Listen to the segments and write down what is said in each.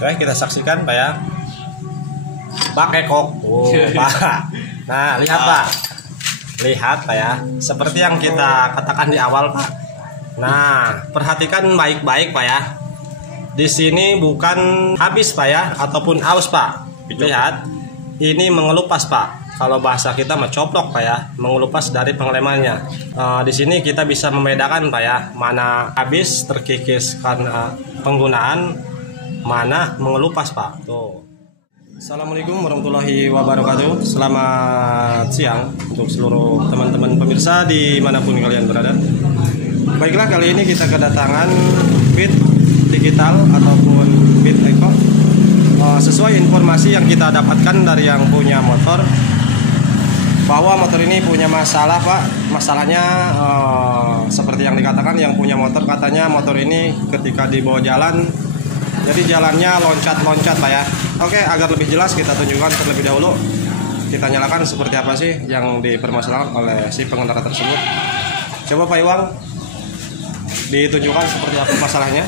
Oke, kita saksikan Pak ya. Pak Ekok. Oh, Pak. Nah, lihat Pak. Lihat Pak ya. Seperti yang kita katakan di awal Pak. Nah, perhatikan baik-baik Pak ya. Di sini bukan habis Pak ya, ataupun aus Pak. Lihat, ini mengelupas Pak. Kalau bahasa kita mencoplok Pak ya, mengelupas dari pengelemannya. Di sini kita bisa membedakan Pak ya, mana habis terkikis karena penggunaan, mana mengelupas Pak. Tuh. Assalamualaikum warahmatullahi wabarakatuh. Selamat siang untuk seluruh teman-teman pemirsa dimanapun kalian berada. Baiklah, kali ini kita kedatangan Bit Digital ataupun Bit Eko. Sesuai informasi yang kita dapatkan dari yang punya motor, bahwa motor ini punya masalah Pak. Masalahnya seperti yang dikatakan, yang punya motor katanya motor ini ketika dibawa jalan, jadi jalannya loncat-loncat Pak ya. Oke, agar lebih jelas kita tunjukkan terlebih dahulu. Kita nyalakan seperti apa sih yang dipermasalahkan oleh si pengendara tersebut. Coba Pak Iwang ditunjukkan seperti apa masalahnya.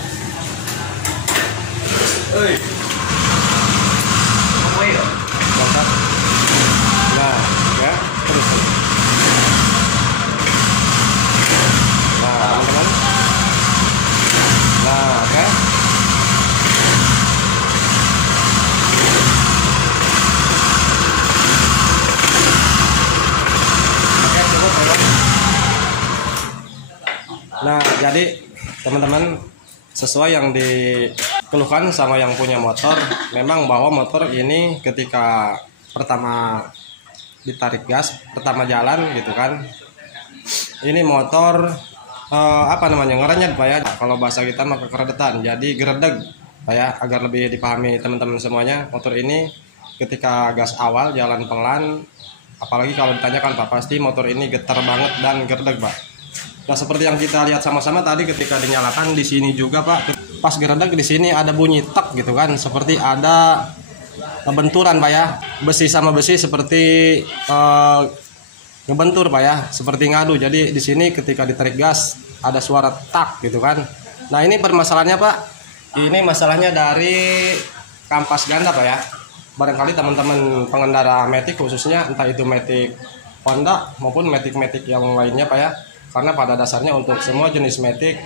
Loncat. Nah, ya, terus. Nah, teman-teman. Nah, oke. Nah, jadi teman-teman, sesuai yang dikeluhkan sama yang punya motor, memang bahwa motor ini ketika pertama ditarik gas, pertama jalan gitu kan, ini motor ngerenyet Pak ya. Kalau bahasa kita mah kekeredetan, jadi geredeg Pak ya. Agar lebih dipahami teman-teman semuanya, motor ini ketika gas awal jalan pelan, apalagi kalau ditanyakan Pak, pasti motor ini getar banget dan geredeg Pak. Nah, seperti yang kita lihat sama-sama tadi ketika dinyalakan, di sini juga Pak, pas geredeg di sini ada bunyi tek gitu kan, seperti ada benturan Pak ya, besi sama besi seperti ngebentur Pak ya, seperti ngadu. Jadi di sini ketika ditarik gas ada suara tak gitu kan. Nah, ini permasalahannya Pak, ini masalahnya dari kampas ganda Pak ya. Barangkali teman-teman pengendara Matic khususnya, entah itu Matic Honda maupun Matic yang lainnya Pak ya. Karena pada dasarnya untuk semua jenis Matic,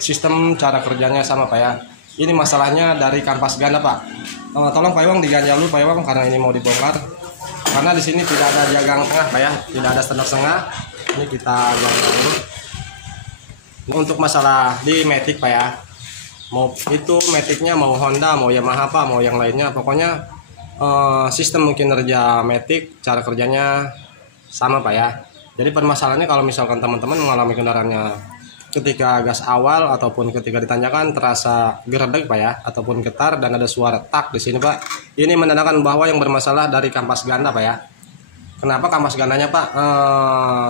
sistem cara kerjanya sama Pak ya. Ini masalahnya dari kampas ganda Pak. Tolong Pak Iwang diganjal dulu Pak Iwang, karena ini mau dibongkar. Karena di sini tidak ada jagang tengah Pak ya, tidak ada stender tengah. Ini kita ganjal dulu. Untuk masalah di Matic Pak ya, mau itu Maticnya mau Honda, mau Yamaha Pak, mau yang lainnya, pokoknya sistem kinerja Matic, cara kerjanya sama Pak ya. Jadi permasalahannya kalau misalkan teman-teman mengalami kendaraannya ketika gas awal ataupun ketika ditanyakan terasa geredeg Pak ya, ataupun getar dan ada suara tak di sini Pak, ini menandakan bahwa yang bermasalah dari kampas ganda Pak ya. Kenapa kampas gandanya Pak?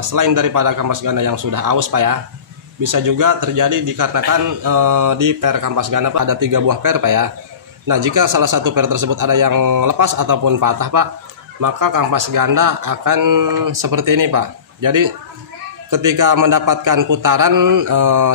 Selain daripada kampas ganda yang sudah aus Pak ya, bisa juga terjadi dikarenakan di per kampas ganda Pak ada 3 buah per Pak ya. Nah, jika salah satu per tersebut ada yang lepas ataupun patah Pak, maka kampas ganda akan seperti ini Pak. Jadi ketika mendapatkan putaran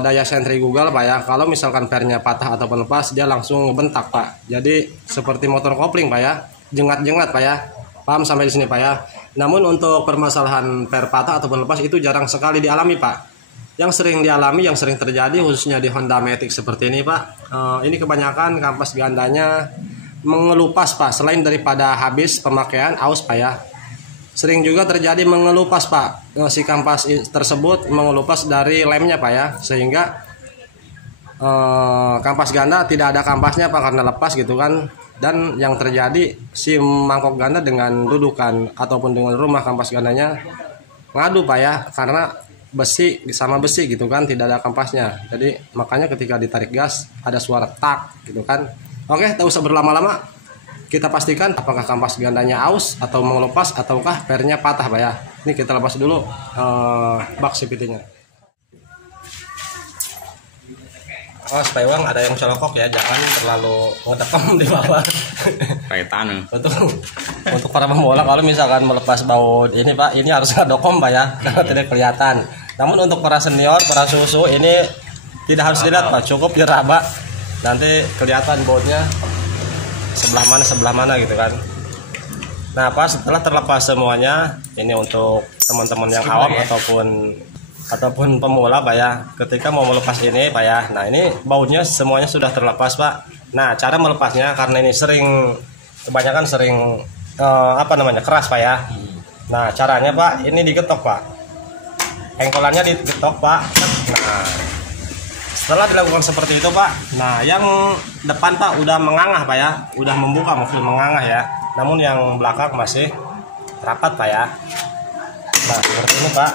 daya sentrifugal Pak ya, kalau misalkan pernya patah ataupun lepas, dia langsung ngebentak Pak. Jadi seperti motor kopling Pak ya, jengat-jengat Pak ya. Paham sampai di sini Pak ya. Namun untuk permasalahan per patah ataupun lepas itu jarang sekali dialami Pak. Yang sering dialami, yang sering terjadi khususnya di Honda Matic seperti ini Pak. Ini kebanyakan kampas gandanya mengelupas Pak. Selain daripada habis pemakaian aus Pak ya, sering juga terjadi mengelupas Pak. Si kampas tersebut mengelupas dari lemnya Pak ya, sehingga kampas ganda tidak ada kampasnya Pak karena lepas gitu kan. Dan yang terjadi si mangkok ganda dengan dudukan ataupun dengan rumah kampas gandanya ngadu Pak ya, karena besi sama besi gitu kan, tidak ada kampasnya. Jadi makanya ketika ditarik gas ada suara tak gitu kan. Oke, tak usah berlama-lama, kita pastikan apakah kampas gandanya aus atau mengelupas ataukah pernya patah Pak ya. Ini kita lepas dulu bak CVT-nya. Oh, supaya Bang ada yang colokok ya, jangan terlalu ngedekam di bawah. Kaitan. Untuk para pemula kalau misalkan melepas baut ini Pak, ini harus ngedokom Pak ya, karena tidak kelihatan. Namun untuk para senior, para susu ini tidak harus dilihat Pak, cukup diraba. Nanti kelihatan bautnya. sebelah mana gitu kan. Nah Pak, setelah terlepas semuanya, ini untuk teman-teman yang awam ataupun pemula Pak ya, ketika mau melepas ini Pak ya, nah ini bautnya semuanya sudah terlepas Pak. Nah cara melepasnya, karena ini kebanyakan sering keras Pak ya. Nah caranya Pak, ini digetok Pak, engkolannya digetok Pak. Nah setelah dilakukan seperti itu Pak, nah yang depan Pak udah mengangah Pak ya, udah membuka, maksud mengangah ya, namun yang belakang masih rapat Pak ya. Nah seperti ini Pak,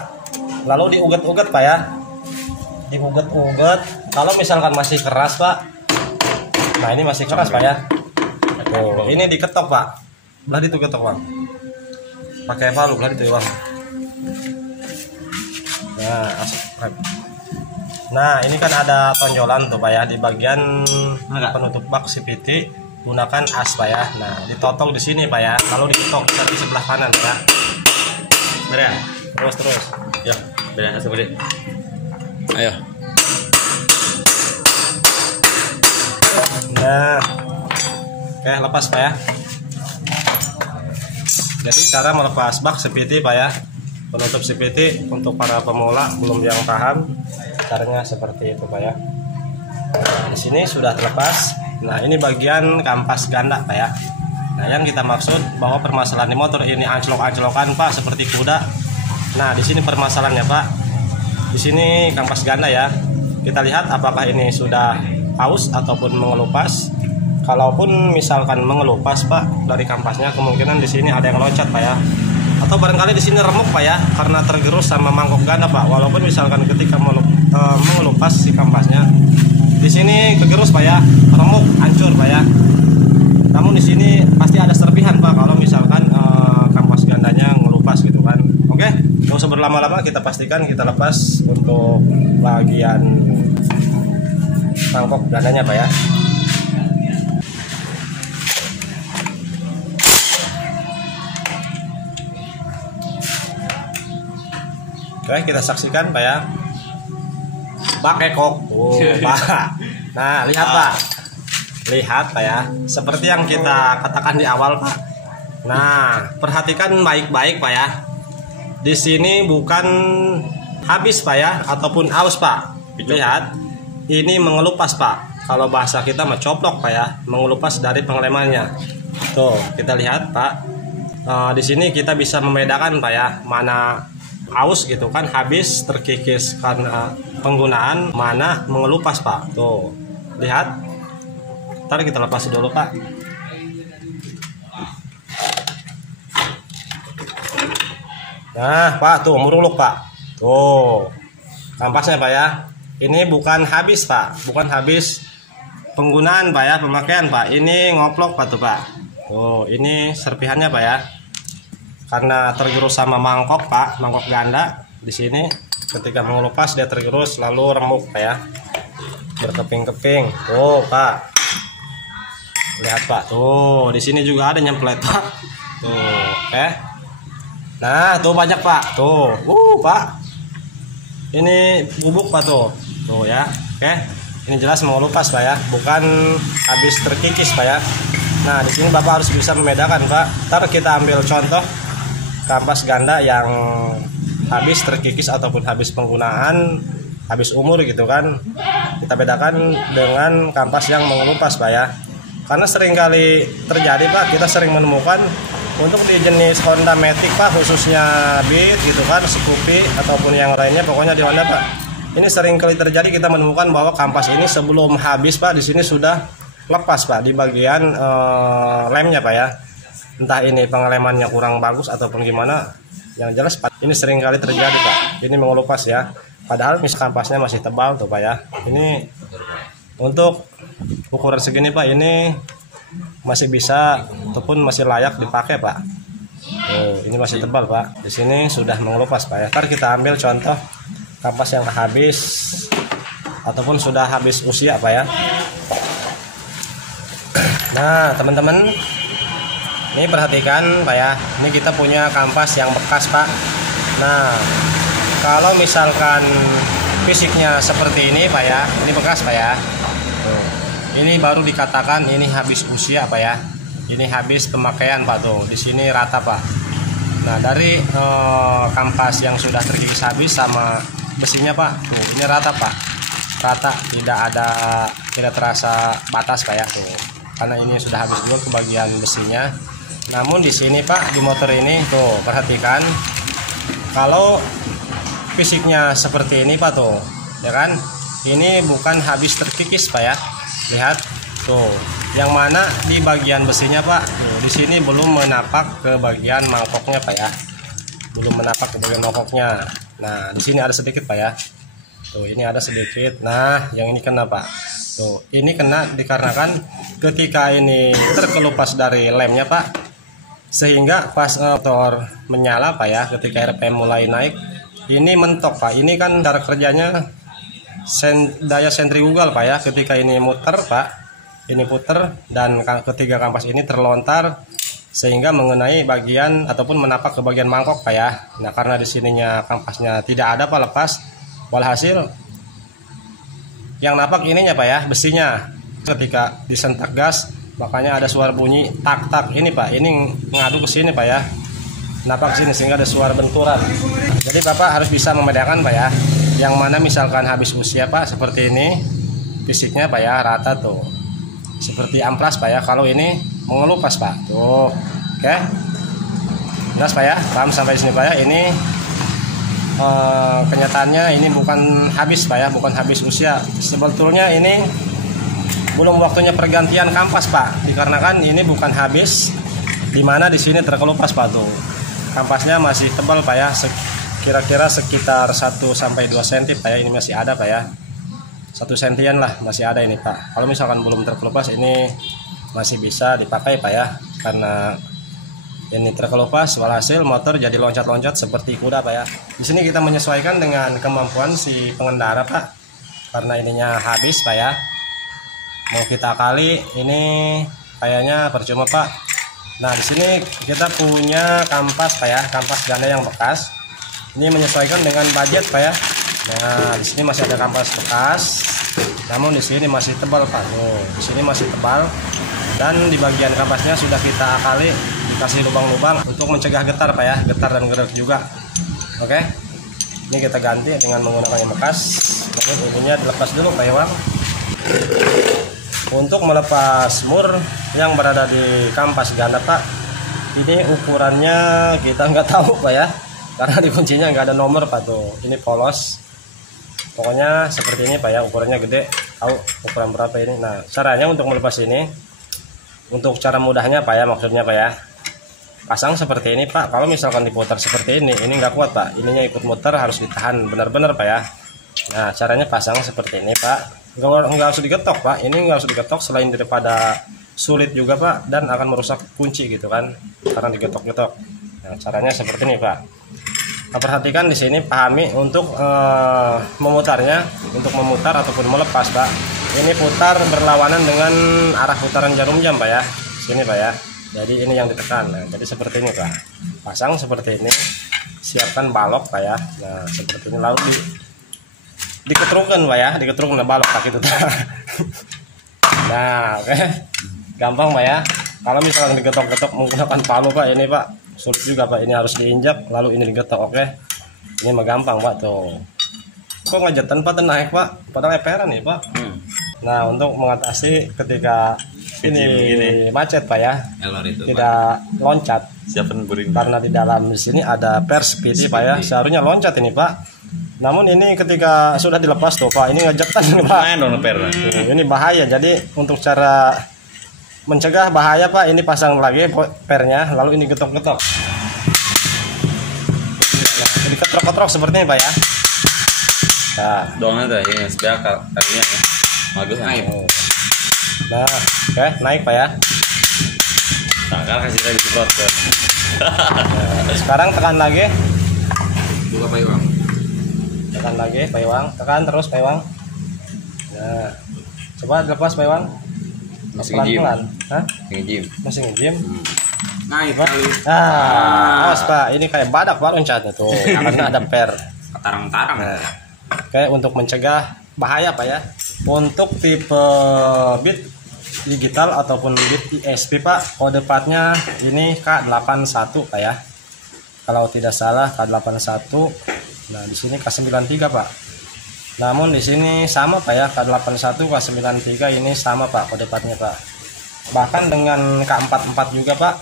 lalu diuget-uget Pak ya, diuget-uget. Kalau misalkan masih keras Pak, nah ini masih keras Pak ya. Tuh, ini diketok Pak, belah itu ketok Bang, pakai palu belah itu Bang. Nah ini kan ada tonjolan tuh Pak ya, di bagian penutup bak CVT gunakan as Pak ya. Nah ditotong di sini Pak ya, lalu diketok dari sebelah kanan ya. Beres. Terus Ya, beres seperti. ayo. Nah oke, lepas Pak ya. Jadi cara melepas bak CVT Pak ya, penutup CVT untuk para pemula belum yang paham, caranya seperti itu Pak ya. Nah, di sini sudah terlepas. Nah ini bagian kampas ganda Pak ya. Nah yang kita maksud bahwa permasalahan di motor ini anjlok-anjlokan Pak, seperti kuda. Nah di sini permasalahannya Pak, di sini kampas ganda ya. Kita lihat apakah ini sudah aus ataupun mengelupas. Kalaupun misalkan mengelupas Pak dari kampasnya, kemungkinan di sini ada yang loncat Pak ya. Atau barangkali di sini remuk Pak ya, karena tergerus sama mangkok ganda Pak. Walaupun misalkan ketika mengelupas si kampasnya, di sini kegerus Pak ya, remuk, hancur Pak ya. Namun di sini pasti ada serpihan Pak kalau misalkan kampas gandanya ngelupas gitu kan. Oke, nggak usah berlama-lama, kita pastikan kita lepas untuk bagian mangkok gandanya Pak ya. Oke, kita saksikan Pak ya. Bak ekok. Pak. Nah, lihat Pak. Lihat Pak ya. Seperti yang kita katakan di awal Pak. Nah, perhatikan baik-baik Pak ya. Di sini bukan habis Pak ya, ataupun aus Pak. Lihat. Ini mengelupas Pak. Kalau bahasa kita mencoplok Pak ya, mengelupas dari pengelemannya. Tuh, kita lihat Pak. Di sini kita bisa membedakan Pak ya, mana aus gitu kan, habis terkikis karena penggunaan, mana mengelupas Pak. Tuh lihat, ntar kita lepas dulu Pak. Nah Pak, tuh meruluk Pak, tuh kampasnya Pak ya. Ini bukan habis Pak, bukan habis penggunaan Pak ya, pemakaian Pak. Ini ngoplok Pak tuh Pak. Tuh ini serpihannya Pak ya, karena tergerus sama mangkok Pak, mangkok ganda di sini. Ketika mengelupas dia tergerus lalu remuk Pak ya, berkeping-keping. Tuh Pak, lihat Pak, tuh di sini juga ada nyemplet Pak. Tuh, oke. Nah tuh banyak Pak, tuh, Pak, ini bubuk Pak tuh ya, oke. Ini jelas mengelupas Pak ya, bukan habis terkikis Pak ya. Nah di sini Bapak harus bisa membedakan Pak. Ntar kita ambil contoh kampas ganda yang habis terkikis ataupun habis penggunaan, habis umur gitu kan, kita bedakan dengan kampas yang mengelupas Pak ya. Karena seringkali terjadi Pak, kita sering menemukan untuk di jenis Honda Matic Pak, khususnya Beat gitu kan, Scoopy ataupun yang lainnya, pokoknya di Honda Pak, ini seringkali terjadi kita menemukan bahwa kampas ini sebelum habis Pak, di sini sudah lepas Pak di bagian lemnya Pak ya. Entah ini pengelemannya kurang bagus ataupun gimana, yang jelas Pak, ini sering kali terjadi Pak. Ini mengelupas ya, padahal kampasnya masih tebal tuh Pak ya. Ini untuk ukuran segini Pak, ini masih bisa ataupun masih layak dipakai Pak. Ini masih tebal Pak, di sini sudah mengelupas Pak ya. Ntar kita ambil contoh kampas yang habis ataupun sudah habis usia Pak ya. Nah teman-teman, ini perhatikan Pak ya, ini kita punya kampas yang bekas Pak. Nah kalau misalkan fisiknya seperti ini Pak ya, ini bekas Pak ya. ini baru dikatakan ini habis usia Pak ya. Ini habis pemakaian Pak tuh. Di sini rata Pak. Nah dari kampas yang sudah terkikis habis sama besinya Pak, tuh ini rata Pak. Rata, tidak terasa batas Pak ya tuh. Karena ini sudah habis juga ke bagian besinya. Namun di sini Pak di motor ini tuh perhatikan, kalau fisiknya seperti ini Pak tuh, ya kan? Ini bukan habis terkikis Pak ya. Lihat tuh, yang mana di bagian besinya Pak. Tuh, di sini belum menapak ke bagian mangkoknya Pak ya. Belum menapak ke bagian mangkoknya. Nah, di sini ada sedikit Pak ya. Tuh, ini ada sedikit. Nah, yang ini kena Pak. Tuh, ini kena dikarenakan ketika ini terkelupas dari lemnya Pak, sehingga pas motor menyala Pak ya, ketika RPM mulai naik, ini mentok Pak. Ini kan cara kerjanya daya sentrifugal Pak ya. Ketika ini muter Pak, ini puter, dan ketiga kampas ini terlontar sehingga mengenai bagian ataupun menapak ke bagian mangkok Pak ya. Nah, karena di sininya kampasnya tidak ada Pak, lepas, walhasil yang napak ininya Pak ya, besinya. Ketika disentak gas, makanya ada suara bunyi tak tak ini Pak. Ini ngadu ke sini Pak ya, napak sini sehingga ada suara benturan. Jadi Bapak harus bisa membedakan Pak ya, yang mana misalkan habis usia Pak seperti ini, fisiknya Pak ya rata tuh, seperti amplas Pak ya. Kalau ini mengelupas Pak tuh, oke. Jelas Pak ya, paham sampai sini Pak ya. Ini kenyataannya ini bukan habis Pak ya, bukan habis usia. Sebetulnya ini belum waktunya pergantian kampas Pak, dikarenakan ini bukan habis, dimana di sini terkelupas Pak tuh. Kampasnya masih tebal Pak ya, kira-kira sekitar 1-2 cm Pak ya. Ini masih ada Pak ya, 1 sentian lah masih ada ini Pak. Kalau misalkan belum terkelupas, ini masih bisa dipakai Pak ya, karena ini terkelupas, walhasil motor jadi loncat-loncat seperti kuda Pak ya. Di sini kita menyesuaikan dengan kemampuan si pengendara Pak, karena ininya habis Pak ya. Mau kita kali ini kayaknya percuma Pak. Nah, di sini kita punya kampas Pak ya, kampas ganda yang bekas. Ini menyesuaikan dengan budget Pak ya. Nah, di sini masih ada kampas bekas, namun di sini masih tebal Pak. Tuh, di sini masih tebal, dan di bagian kampasnya sudah kita akali, dikasih lubang-lubang untuk mencegah getar Pak ya, getar dan gerak juga. Oke, ini kita ganti dengan menggunakan yang bekas. Mungkin ininya dilepas dulu Pak Iwang. Untuk melepas mur yang berada di kampas ganda Pak, ini ukurannya kita nggak tahu Pak ya, karena di kuncinya nggak ada nomor Pak tuh. Ini polos, pokoknya seperti ini Pak ya, ukurannya gede. Tahu ukuran berapa ini? Nah, caranya untuk melepas ini, untuk cara mudahnya Pak ya, maksudnya Pak ya, pasang seperti ini Pak. Kalau misalkan diputar seperti ini nggak kuat Pak, ininya ikut muter, harus ditahan benar-benar Pak ya. Nah, caranya pasang seperti ini Pak. Nggak harus digetok Pak, ini nggak harus digetok, selain daripada sulit juga Pak, dan akan merusak kunci gitu kan, karena digetok-getok. Nah, caranya seperti ini Pak. Nah, perhatikan di sini, pahami untuk memutarnya, untuk memutar ataupun melepas Pak. Ini putar berlawanan dengan arah putaran jarum jam Pak ya, sini Pak ya. Jadi ini yang ditekan. Nah, jadi seperti ini Pak. Pasang seperti ini, siapkan balok Pak ya. Nah, seperti ini, lalu diketrukkan Pak ya, diketrukkan balok Pak itu. Nah, oke. Gampang Pak ya. Kalau misalkan digetok-getok menggunakan palu Pak, ini Pak sulit juga Pak. Ini harus diinjak, lalu ini digetok. Oke. Ini mah gampang Pak tuh. Kok ngajetan Pak naik Pak? Padahal eperan nih Pak. Nah, untuk mengatasi ketika ini macet Pak ya, tidak loncat. Karena di dalam di sini ada pers PT Pak ya, seharusnya loncat ini Pak. Namun ini ketika sudah dilepas tuh Pak, ini ngajetan ini Pak. Ini bahaya. Jadi untuk cara mencegah bahaya Pak, ini pasang lagi pernya, lalu ini getok-getok. Jadi ketrok-ketrok seperti ini Pak ya. Nah, doangnya tuh ini sebelah kakinya ya. Bagus naik. Nah, oke, naik Pak ya. Nah, kan kasih lagi support. Nah, sekarang tekan lagi. Buka Pak Iwang. Tekan lagi Pak Iwang, tekan terus Pak Iwang. Nah, coba lepas Pak Iwang. Masih nge-gym. Hah? Nge-gym. Masih nge-gym. Naik Pak. Awas Pak, ini kayak badak Pak loncatnya tuh, karena ada per. Tarang-tarang. Nah, kayak untuk mencegah bahaya Pak ya. Untuk tipe bit digital ataupun bit ISP Pak, kode partnya ini K81 Pak ya. Kalau tidak salah K81. Nah, di sini K93 Pak. Namun di sini sama Pak ya, K81 K93 ini sama Pak kode partnya Pak. Bahkan dengan K44 juga Pak.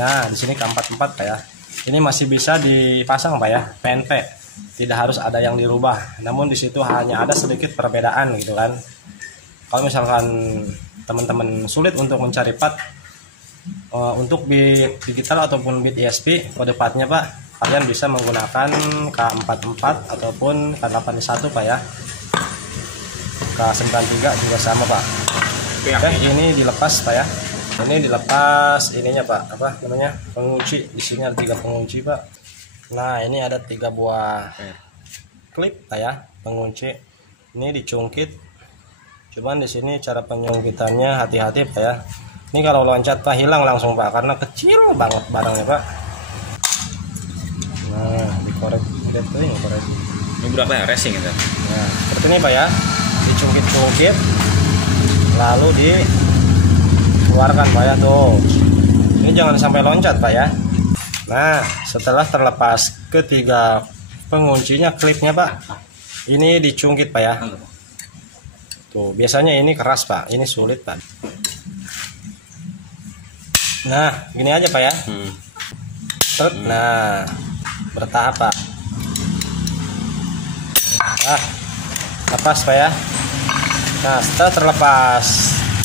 Nah, di sini K44 Pak ya. Ini masih bisa dipasang Pak ya, PNP. Tidak harus ada yang dirubah. Namun di situ hanya ada sedikit perbedaan gitu kan. Kalau misalkan teman-teman sulit untuk mencari part untuk bit digital ataupun bit ISP kode partnya Pak, kalian bisa menggunakan K44 ataupun K81 Pak ya. K93 juga sama Pak. Oke, ini dilepas Pak ya. Ini dilepas ininya Pak, apa namanya, pengunci. Di sini ada 3 pengunci Pak. Nah, ini ada 3 buah klip Pak ya, pengunci. Ini dicungkit. Cuman di sini cara penyungkitannya hati-hati Pak ya. Ini kalau loncat Pak hilang langsung Pak, karena kecil banget barangnya Pak. Nah, dikorek, lihat tuh ini korek. Ini berapa ya racing itu? Nah, seperti ini Pak ya. Dicungkit-cungkit, lalu dikeluarkan Pak ya tuh. Ini jangan sampai loncat Pak ya. Nah, setelah terlepas ketiga penguncinya, klipnya Pak, ini dicungkit Pak ya. Tuh, biasanya ini keras Pak, ini sulit Pak. Nah, gini aja Pak ya. Nah, bertahap Pak. Nah, lepas Pak ya. Nah, setelah terlepas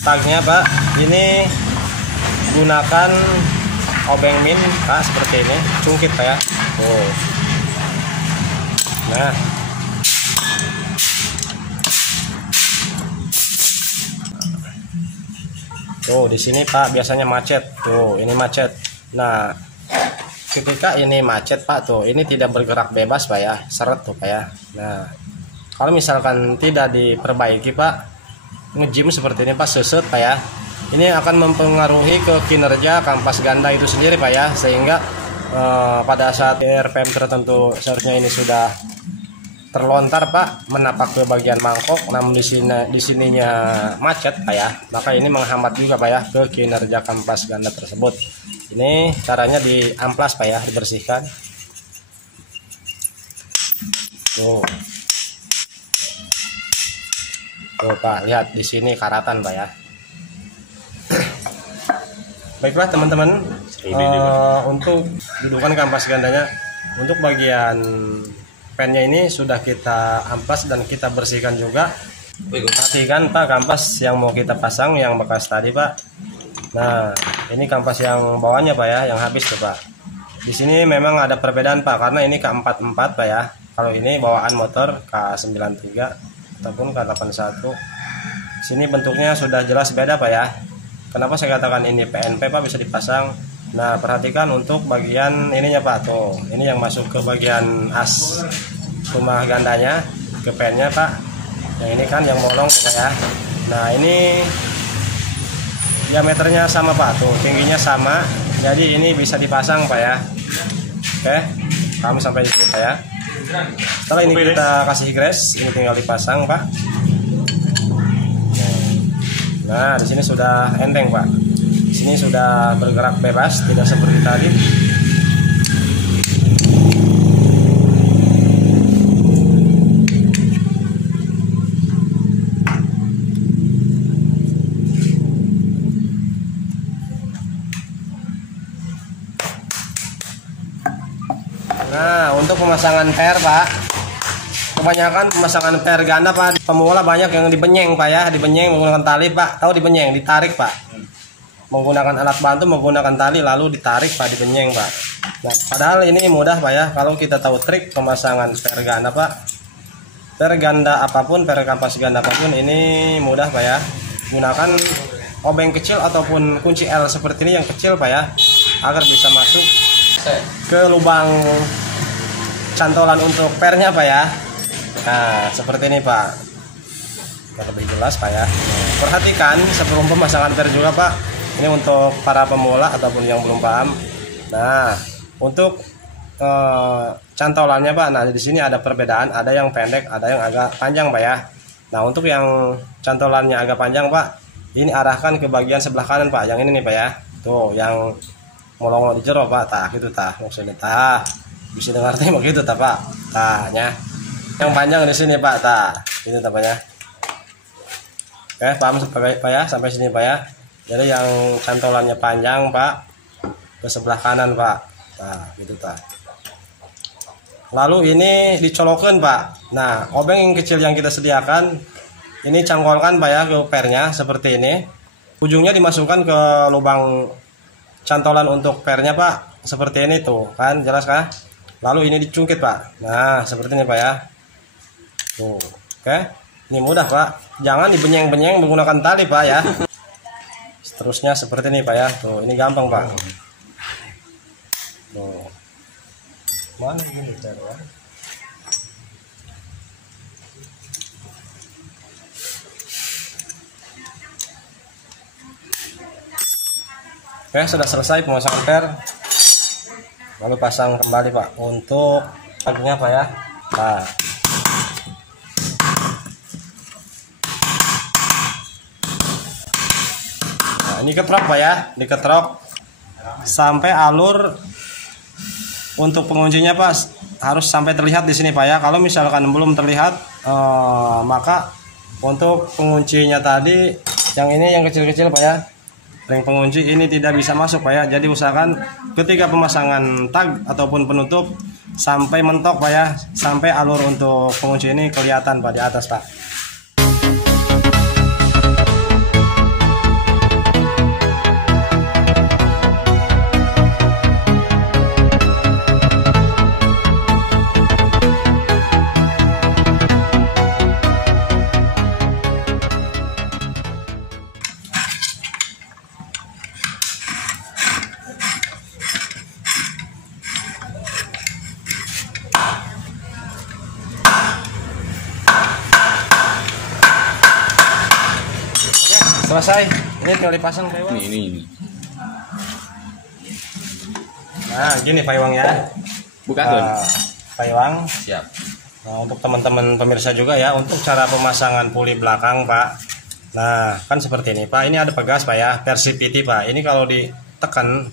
tagnya Pak, ini gunakan obeng min Pak seperti ini, cungkit Pak ya. Oh. Nah, tuh di sini Pak biasanya macet. Tuh, ini macet. Nah, ketika ini macet Pak, tuh ini tidak bergerak bebas Pak ya, seret tuh Pak ya. Nah, kalau misalkan tidak diperbaiki Pak, ngejim seperti ini Pak, seset Pak ya, ini akan mempengaruhi ke kinerja kampas ganda itu sendiri Pak ya, sehingga pada saat RPM tertentu seharusnya ini sudah terlontar Pak, menapak ke bagian mangkok, namun di sininya macet Pak ya, maka ini menghambat juga Pak ya ke kinerja kampas ganda tersebut. Ini caranya diamplas Pak ya, dibersihkan. Tuh Pak, lihat di sini karatan Pak ya. Baiklah teman-teman, untuk dudukan kampas gandanya, untuk bagian pennya ini sudah kita amplas dan kita bersihkan juga. Perhatikan Pak kampas yang mau kita pasang yang bekas tadi Pak. Nah, ini kampas yang bawahnya Pak ya, yang habis tuh Pak. Di sini memang ada perbedaan Pak, karena ini K44 Pak ya. Kalau ini bawaan motor K93 ataupun K81. Sini bentuknya sudah jelas beda Pak ya. Kenapa saya katakan ini PNP Pak, bisa dipasang. Nah, perhatikan untuk bagian ininya Pak, tuh ini yang masuk ke bagian as rumah gandanya, ke pennya Pak. Yang ini kan yang bolong Pak ya. Nah, ini diameternya sama Pak, tuh tingginya sama, jadi ini bisa dipasang Pak ya. Oke, kami sampai di sini Pak ya. Setelah ini kita kasih gres, ini tinggal dipasang Pak. Nah, di sini sudah enteng Pak. Di sini sudah bergerak bebas, tidak seperti tadi. Nah, untuk pemasangan per Pak, kebanyakan pemasangan per ganda Pak, pemula banyak yang dibenyeng Pak ya, dibenyeng menggunakan tali Pak. Tahu dibenyeng, ditarik Pak, menggunakan alat bantu, menggunakan tali lalu ditarik Pak, dibenyeng Pak. Nah, padahal ini mudah Pak ya, kalau kita tahu trik pemasangan per ganda Pak. Per ganda apapun, per kampas ganda apapun, ini mudah Pak ya. Gunakan obeng kecil ataupun kunci L seperti ini yang kecil Pak ya, agar bisa masuk ke lubang cantolan untuk pernya Pak ya. Nah, seperti ini Pak, biar lebih jelas Pak ya. Perhatikan sebelum pemasangan per juga Pak, ini untuk para pemula ataupun yang belum paham. Nah, untuk cantolannya Pak, nah di sini ada perbedaan, ada yang pendek, ada yang agak panjang Pak ya. Nah untuk yang cantolannya agak panjang Pak, ini arahkan ke bagian sebelah kanan Pak, yang ini nih Pak ya. Tuh yang molong di jero Pak, tah gitu tah, maksudnya tah. Bisa dengar nih begitu tah Pak. Tahnya. Yang panjang di sini Pak, tah. Itu tah Pak ya. Oke, paham Pak ya, sampai sini Pak ya. Jadi yang cantolannya panjang Pak, ke sebelah kanan Pak. Nah, gitu tah. Lalu ini dicolokkan Pak. Nah, obeng yang kecil yang kita sediakan ini cangkolkan Pak ya ke pernya seperti ini. Ujungnya dimasukkan ke lubang cantolan untuk pernya Pak. Seperti ini tuh kan, jelas kah? Lalu ini dicungkit Pak. Nah, seperti ini Pak ya. Tuh, oke. Ini mudah Pak. Jangan dibenyeng-benyeng menggunakan tali Pak ya. Seterusnya seperti ini Pak ya. Tuh, ini gampang Pak. Tuh. Mana ini cara? Oke, sudah selesai pemasangan per. Lalu pasang kembali Pak untuk paginya Pak ya. Nah. Nah, ini ketrok Pak ya, diketrok sampai alur. Untuk penguncinya Pak harus sampai terlihat di sini Pak ya. Kalau misalkan belum terlihat, maka untuk penguncinya tadi yang ini yang kecil-kecil Pak ya, ring pengunci ini tidak bisa masuk Pak ya. Jadi usahakan ketika pemasangan tag ataupun penutup sampai mentok Pak ya, sampai alur untuk pengunci ini kelihatan Pak di atas Pak. Selesai, ini tinggal dipasang payung. Ini. Nah, gini payung ya. Buka Don. Payung. Siap. Nah, untuk teman-teman pemirsa juga ya, untuk cara pemasangan puli belakang Pak. Nah, kan seperti ini Pak. Ini ada pegas Pak ya, versi PT Pak. Ini kalau ditekan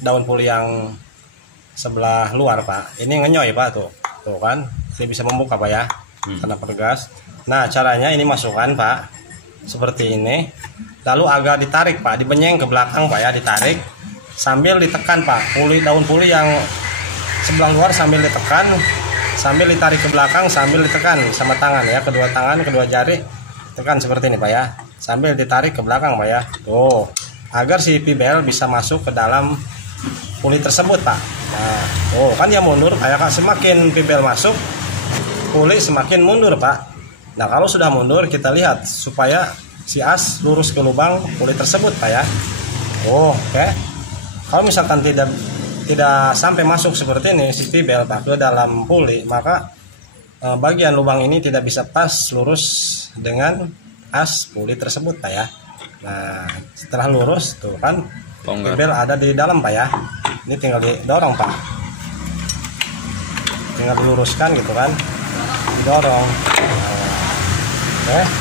daun puli yang sebelah luar Pak, ini ngenyoy Pak tuh. Tuh kan, ini bisa membuka Pak ya, karena pegas. Nah, caranya ini masukkan Pak. Seperti ini, lalu agak ditarik Pak, dibenyeng ke belakang Pak ya, ditarik sambil ditekan Pak, daun puli yang sebelah luar sambil ditekan, sambil ditarik ke belakang, sambil ditekan sama tangan ya, kedua tangan, kedua jari tekan seperti ini Pak ya, sambil ditarik ke belakang Pak ya, tuh agar si pibel bisa masuk ke dalam puli tersebut Pak. Nah, tuh kan dia mundur kayak semakin pibel masuk, puli semakin mundur Pak. Nah kalau sudah mundur kita lihat supaya si as lurus ke lubang puli tersebut Pak ya. Oke. Kalau misalkan tidak sampai masuk seperti ini si pibel Pak ke dalam puli, maka bagian lubang ini tidak bisa pas lurus dengan as puli tersebut Pak ya. Nah setelah lurus tuh kan pibel ada di dalam Pak ya. Ini tinggal didorong Pak. Tinggal diluruskan gitu kan. Didorong.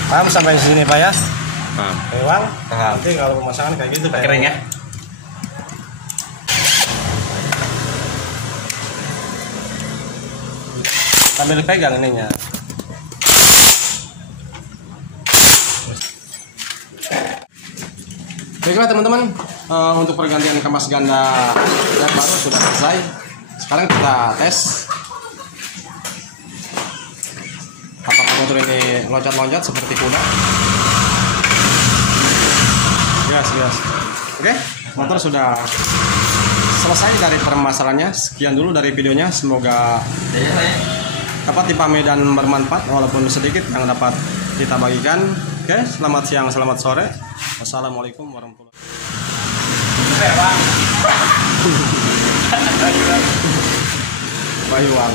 Paham sampai sini Pak ya? Paham. Nanti kalau pemasangan kayak gitu Pak. Kering ya? Sambil pegang ininya. Baiklah teman-teman, untuk pergantian kampas ganda yang baru sudah selesai. Sekarang kita tes apakah motor ini loncat-loncat seperti kuda. Gas. Oke, motor sudah selesai dari permasalahannya. Sekian dulu dari videonya, semoga dapat dipahami dan bermanfaat walaupun sedikit yang dapat kita bagikan. Oke, selamat siang, selamat sore. Wassalamualaikum warahmatullahi wabarakatuh. Bayuang.